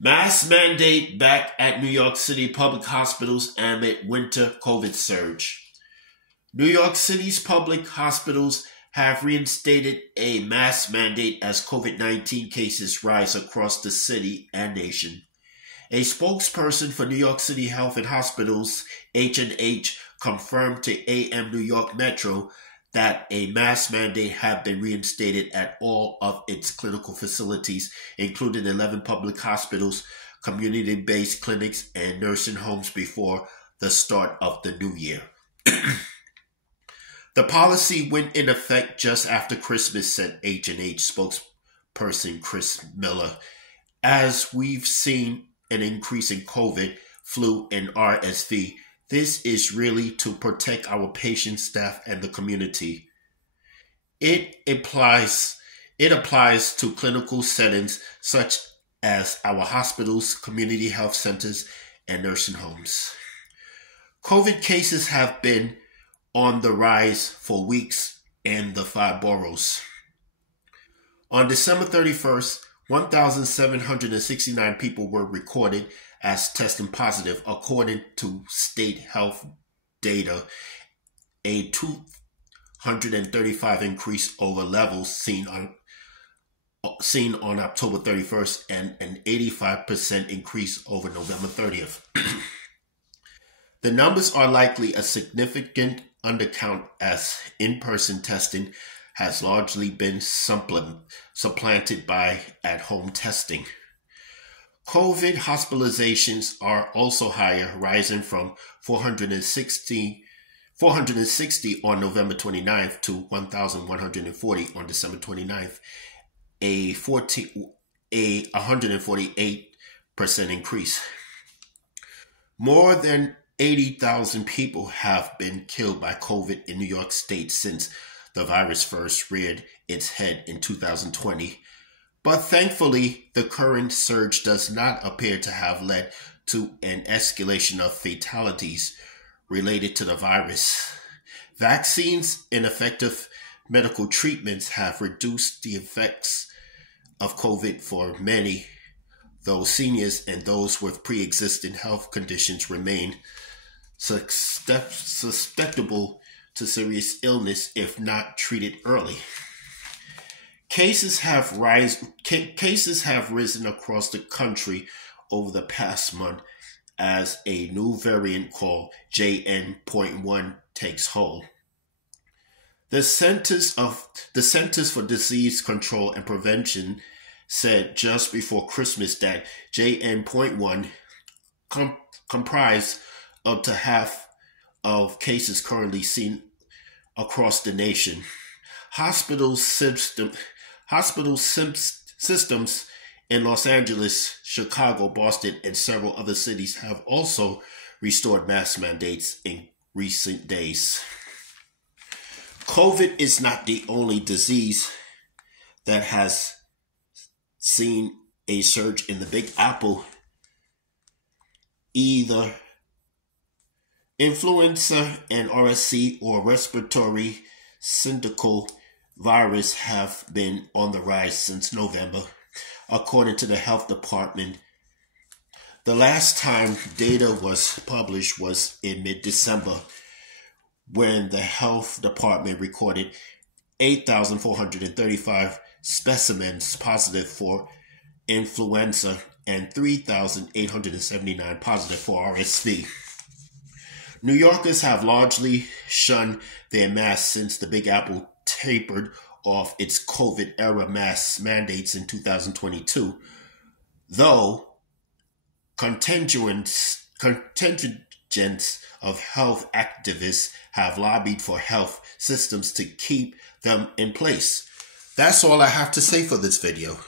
Mask mandate back at New York City public hospitals amid winter COVID surge. New York City's public hospitals have reinstated a mask mandate as COVID-19 cases rise across the city and nation. A spokesperson for New York City Health and Hospitals, H&H, confirmed to AM New York Metro that a mask mandate had been reinstated at all of its clinical facilities, including 11 public hospitals, community-based clinics, and nursing homes before the start of the new year. The policy went in effect just after Christmas, said H&H spokesperson Chris Miller. As we've seen an increase in COVID, flu, and RSV, this is really to protect our patients, staff, and the community. It applies to clinical settings such as our hospitals, community health centers, and nursing homes. COVID cases have been on the rise for weeks in the 5 boroughs. On December 31st, 1,769 people were recorded as testing positive, according to state health data, a 235 increase over levels seen on October 31st and an 85% increase over November 30th. The numbers are likely a significant undercount as in-person testing has largely been supplanted by at-home testing. COVID hospitalizations are also higher, rising from 460 on November 29th to 1,140 on December 29th, a 148% increase. More than 80,000 people have been killed by COVID in New York State since the virus first reared its head in 2020. But thankfully, the current surge does not appear to have led to an escalation of fatalities related to the virus. Vaccines and effective medical treatments have reduced the effects of COVID for many, though seniors and those with pre-existing health conditions remain susceptible to serious illness if not treated early. Cases have risen across the country over the past month as a new variant called JN.1 takes hold. The Centers for Disease Control and Prevention said just before Christmas that JN.1 comprised up to half of cases currently seen across the nation. Hospital systems in Los Angeles, Chicago, Boston, and several other cities have also restored mask mandates in recent days. COVID is not the only disease that has seen a surge in the Big Apple. Either influenza and RSV or respiratory syncytial virus have been on the rise since November, according to the health department. The last time data was published was in mid-December, when the health department recorded 8,435 specimens positive for influenza and 3,879 positive for RSV. New Yorkers have largely shunned their masks since the Big Apple tapered off its COVID-era mask mandates in 2022, though contingents of health activists have lobbied for health systems to keep them in place. That's all I have to say for this video.